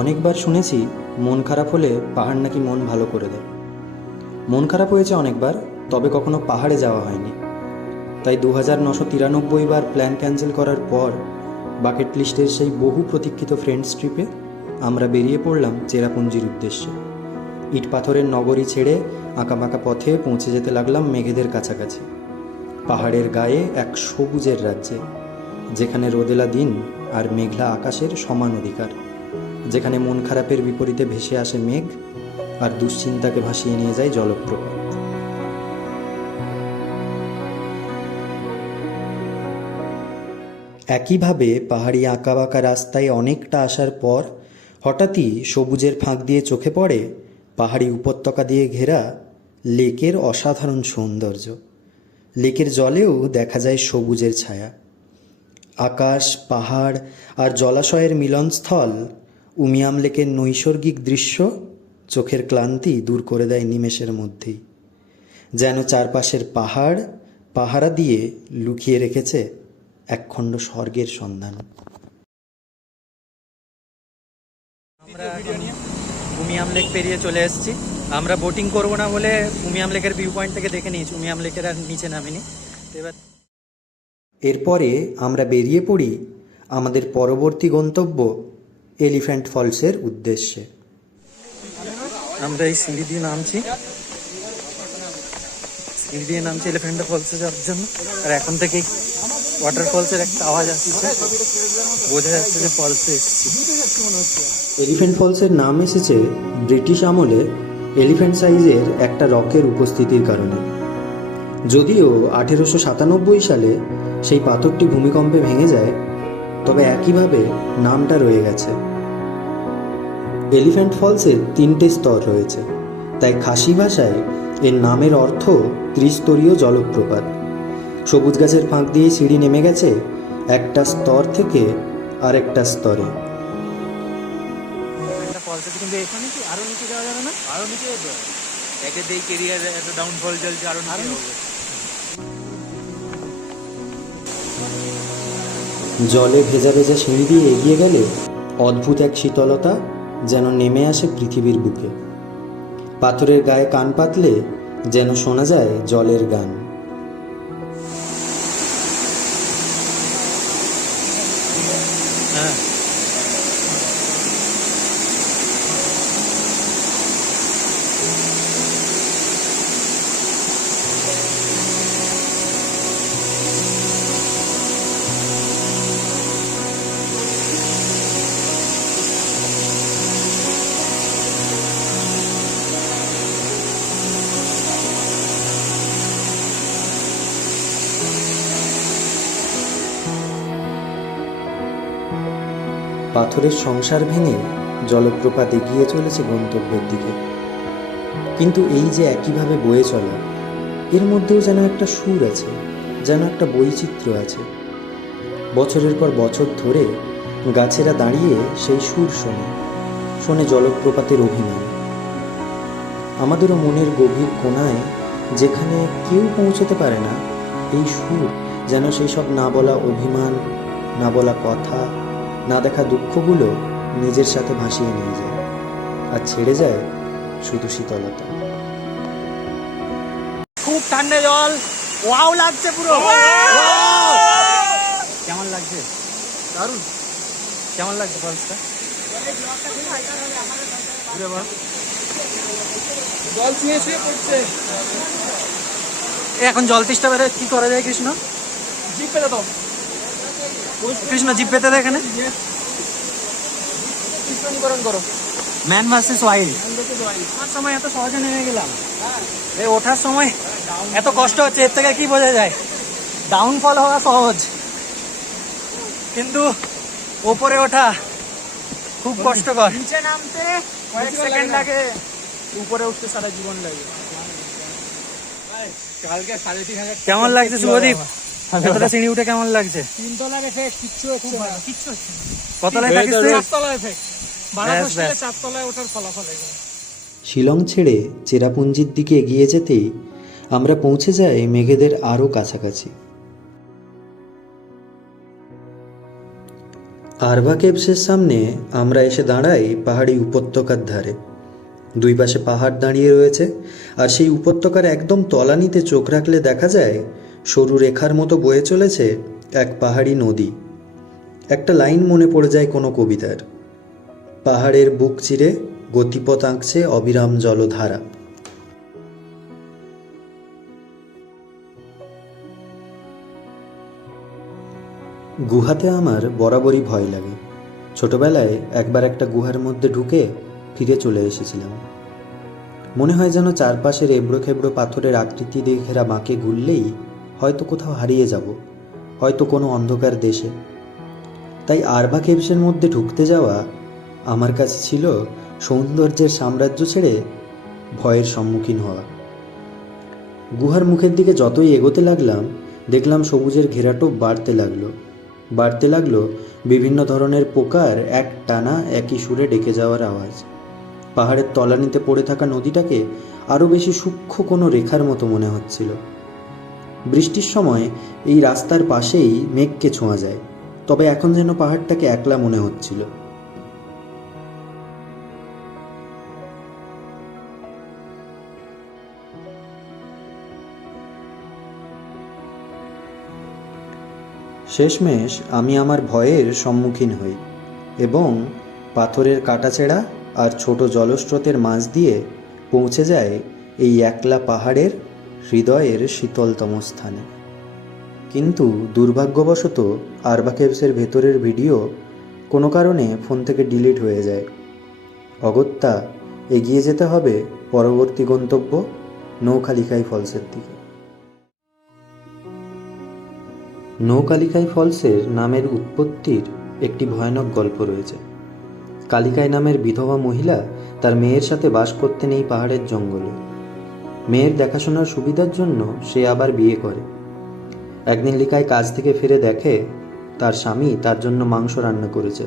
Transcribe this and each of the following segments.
অনেকবার শুনেছি মন খারাপ হলে পাহাড় নাকি মন ভালো করে দেয়। মন খারাপ হয়েছে অনেকবার, তবে কখনো পাহাড়ে যাওয়া হয়নি। তাই 2993 বার প্ল্যান ক্যান্সেল করার পর বাকেট লিস্টের সেই বহু প্রতীক্ষিত ফ্রেন্ডস ট্রিপে আমরা বেরিয়ে পড়লাম চেরাপুঞ্জির উদ্দেশ্যে। ইট পাথরের নগরী ছেড়ে আঁকাবাঁকা পথে পৌঁছে যেতে লাগলাম মেঘেদের কাছাকাছি, পাহাড়ের গায়ে এক সবুজের রাজ্যে, যেখানে রোদেলা দিন আর মেঘলা আকাশের সমান অধিকার, যেখানে মন খারাপের বিপরীতে ভেসে আসে মেঘ আর দুশ্চিন্তাকে ভাসিয়ে নিয়ে যায় জলপ্রপাত। একইভাবে পাহাড়ি আঁকাবাঁকা রাস্তায় অনেকটা আসার পর হঠাৎই সবুজের ফাঁক দিয়ে চোখে পড়ে পাহাড়ি উপত্যকা দিয়ে ঘেরা লেকের অসাধারণ সৌন্দর্য। লেকের জলেও দেখা যায় সবুজের ছায়া। আকাশ, পাহাড় আর জলাশয়ের মিলনস্থল উমিয়াম লেকের নৈসর্গিক দৃশ্য চোখের ক্লান্তি দূর করে দেয় নিমেষের মধ্যেই, যেন চারপাশের পাহাড় পাহারা দিয়ে লুকিয়ে রেখেছে একখণ্ড স্বর্গের সন্ধান। আমরা উমিয়াম লেক পেরিয়ে চলে এসেছি। আমরা বোটিং করব না বলে উমিয়াম লেকের ভিউ পয়েন্ট থেকে দেখে নিয়েছি, উমিয়াম লেকের আর নিচে নামিনি। এরপরে আমরা বেরিয়ে পড়ি আমাদের পরবর্তী গন্তব্য এলিফ্যান্ট ফলসের উদ্দেশ্যে। আমরা এই সিঁড়ি দিয়ে নামছি এলিফ্যান্ট ফলসে যাওয়ার জন্য। আর এখন থেকেই ওয়াটারফলসের একটা আওয়াজ আসছে, বোঝা যাচ্ছে যে ফলসে এসেছি। এলিফ্যান্ট ফলসের নাম এসেছে ব্রিটিশ আমলে এলিফ্যান্ট সাইজের একটা রকের উপস্থিতির কারণে। যদিও 1897 সালে সেই পাথরটি ভূমিকম্পে ভেঙে যায়, তবে একইভাবে নামটা রয়ে গেছে। এলিফ্যান্ট ফলসের 3টে স্তর রয়েছে, তাই খাসি ভাষায় এর নামের অর্থ ত্রিস্তরীয় জলপ্রপাত। সবুজ গাছের ফাঁক দিয়ে সিঁড়ি নেমে গেছে একটা স্তর থেকে আরেকটা স্তরে। কিন্তু এখানে কি আরো নিচে যাওয়া যাবে না? আরো নিচে যেতে হবে, একে দিয়ে কেরিয়ার একটা ডাউনফল চলছে, আরো নিচে হবে। জলে ভেজা ভেজা সিঁড়ি দিয়ে এগিয়ে গেলে অদ্ভুত এক শীতলতা যেন নেমে আসে পৃথিবীর বুকে। পাথরের গায়ে কান পাতলে যেন শোনা যায় জলের গান। পাথরের সংসার ভেঙে জলপ্রপাত এগিয়ে চলেছে গন্তব্যের দিকে। কিন্তু এই যে একইভাবে বয়ে চলা, এর মধ্যেও যেন একটা সুর আছে, যেন একটা বৈচিত্র্য আছে। বছরের পর বছর ধরে গাছেরা দাঁড়িয়ে সেই সুর শোনে জলপ্রপাতের অভিমান। আমাদেরও মনের গভীর কোণায়, যেখানে কেউ পৌঁছতে পারে না, এই সুর যেন সেই সব না বলা অভিমান, না বলা কথা, না দেখা দুঃখগুলো নিজের সাথে ভাসিয়ে নিয়ে যায়, আর ছেড়ে যায় শুধু শীতলতা। খুব ঠান্ডা জল, ওয়াও লাগছে পুরো। কেমন লাগছে? দারুণ। কেমন লাগছে ফলসটা? জল ছুঁয়ে ছুঁয়ে পড়ছে। এখন জল তেষ্টা বেড়ে কি করা যায় কৃষ্ণ? জিপ পেতে দাও কৃষ্ণ, জিপ পেতে দাও এখানে। করো ম্যান ভার্সেস ওয়াইল্ড। ওঠার সময় এত সহজে নেমে গেলাম, এই ওঠার সময় এত কষ্ট হচ্ছে, এর থেকে কি বোঝা যায়? ডাউনফল হওয়া সহজ, কিন্তু ওপরে ওঠা খুব কষ্টকর। নিচে নামতে কয়েক সেকেন্ড লাগে, উপরে উঠতে সারা জীবন লাগে। কেমন লাগছে শুভদীপ? এতটা সিঁড়ি উঠে কেমন লাগছে? 3 তলার এফেক্ট, কিচ্ছু হচ্ছে না। কত তলায় থাকিস তুই? 4 তলার এফেক্ট, 4 তলায় ওঠার ফলাফল এগুলো। শিলং ছেড়ে চেরাপুঞ্জির দিকে এগিয়ে যেতেই আমরা পৌঁছে যাই মেঘেদের আরও কাছাকাছি। আরভা কেভসের সামনে আমরা এসে দাঁড়াই পাহাড়ি উপত্যকার ধারে। দুই পাশে পাহাড় দাঁড়িয়ে রয়েছে, আর সেই উপত্যকার একদম তলানিতে চোখ রাখলে দেখা যায় সরু রেখার মতো বয়ে চলেছে এক পাহাড়ি নদী। একটা লাইন মনে পড়ে যায় কোনো কবিতার, পাহাড়ের বুক চিরে গতিপথ আঁকছে অবিরাম জলধারা। গুহাতে আমার বরাবরই ভয় লাগে। ছোটবেলায় একবার একটা গুহার মধ্যে ঢুকে ফিরে চলে এসেছিলাম। মনে হয় যেন চারপাশের এবড়ো খেবড়ো পাথরের আকৃতি দিয়ে ঘেরা বাঁকে ঘুরলেই হয়তো কোথাও হারিয়ে যাব, হয়তো কোনো অন্ধকার দেশে। তাই আরভা কেভসের মধ্যে ঢুকতে যাওয়া আমার কাছে ছিল সৌন্দর্যের সাম্রাজ্য ছেড়ে ভয়ের সম্মুখীন হওয়া। গুহার মুখের দিকে যতই এগোতে লাগলাম, দেখলাম সবুজের ঘেরাটোপ বাড়তে লাগলো বিভিন্ন ধরনের পোকার এক টানা একই সুরে ডেকে যাওয়ার আওয়াজ। পাহাড়ের তলানিতে পড়ে থাকা নদীটাকে আরও বেশি সূক্ষ্ম কোনো রেখার মতো মনে হচ্ছিল। বৃষ্টির সময় এই রাস্তার পাশেই মেঘকে ছোঁয়া যায়, তবে এখন যেন পাহাড়টাকে একলা মনে হচ্ছিল। শেষমেশ আমি আমার ভয়ের সম্মুখীন হই এবং পাথরের কাটাছেঁড়া আর ছোট জলস্রোতের মাঝ দিয়ে পৌঁছে যায় এই একলা পাহাড়ের হৃদয়ের শীতলতম স্থানে। কিন্তু দুর্ভাগ্যবশত আরভা কেভসের ভেতরের ভিডিও কোনো কারণে ফোন থেকে ডিলিট হয়ে যায়। অগত্যা এগিয়ে যেতে হবে পরবর্তী গন্তব্য নৌকালিকাই ফলসের দিকে। নৌকালিকাই ফলসের নামের উৎপত্তির একটি ভয়ানক গল্প রয়েছে। কালিকাই নামের বিধবা মহিলা তার মেয়ের সাথে বাস করতে নেই পাহাড়ের জঙ্গলে। মেয়ের দেখাশোনার সুবিধার জন্য সে আবার বিয়ে করে। একদিন লিকাই কাজ থেকে ফিরে দেখে তার স্বামী তার জন্য মাংস রান্না করেছে।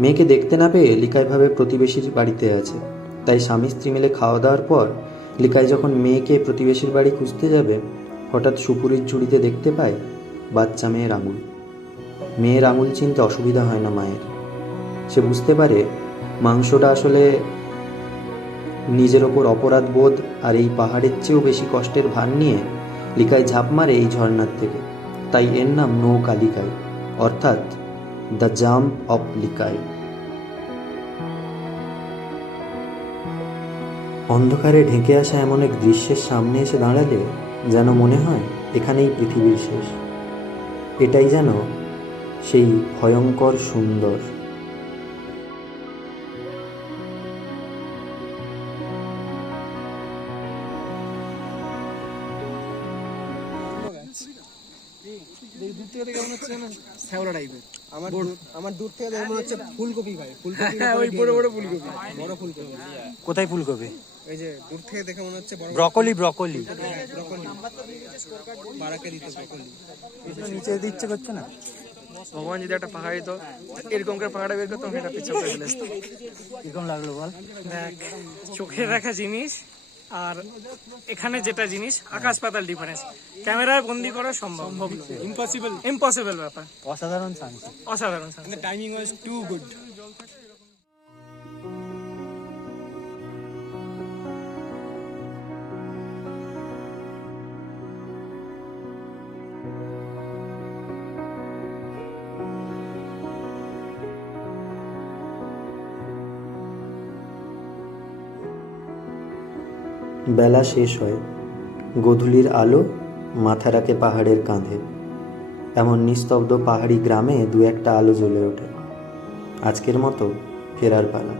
মেয়েকে দেখতে না পেয়ে লিকাই ভাবে প্রতিবেশীর বাড়িতে আছে, তাই স্বামী স্ত্রী মিলে খাওয়া দাওয়ার পর লিকাই যখন মেয়েকে প্রতিবেশীর বাড়ি খুঁজতে যাবে, হঠাৎ সুপুরির ঝুড়িতে দেখতে পায় বাচ্চা মেয়ের আঙুল। মেয়ের আঙুল চিনতে অসুবিধা হয় না মায়ের। সে বুঝতে পারে মাংসটা আসলে নিজের ওপর অপরাধ বোধ আর এই পাহাড়ের চেয়েও বেশি কষ্টের ভার নিয়ে লিকাই ঝাঁপ মারে এই ঝর্ণার থেকে। তাই এর নাম নৌকালিকাই, অর্থাৎ দ্য জাম্প অফ লিকাই। অন্ধকারে ঢেকে আসা এমন এক দৃশ্যের সামনে এসে দাঁড়ালে যেন মনে হয় এখানেই পৃথিবীর শেষ। এটাই যেন সেই ভয়ঙ্কর সুন্দর। আমার দূর থেকে দেখে মনে হচ্ছে ফুলকপি ভাই, ফুলকপি ওই বড় বড় ফুলকপি, বড় ফুলকপি। কোথায় ফুলকপি? এই যে দূর থেকে দেখে মনে হচ্ছে বড় ব্রকলি। ব্রকলি বারাকে দিতে ব্রকলি নিচে দিচ্ছে করছে না। ভগবান যদি একটা পাহাড় দিত, এরকম করে পাহাড়ে বের করতাম, সেটা পিছনে ফেলে আসতো। কিরকম লাগলো বল? দেখ, চোখে দেখা জিনিস আর এখানে যেটা জিনিস আকাশ পাতাল ডিফারেন্স, ক্যামেরায় বন্দি করা সম্ভব ইম্পসিবল ব্যাপার, অসাধারণ সানসেট। অসাধারণ sunset। টাইমিং ওয়াজ টু গুড। বেলা শেষ হয়, গোধূলির আলো মাথা রাখে পাহাড়ের কাঁধে। এমন নিস্তব্ধ পাহাড়ি গ্রামে দু একটা আলো জ্বলে ওঠে। আজকের মতো ফেরার পালা।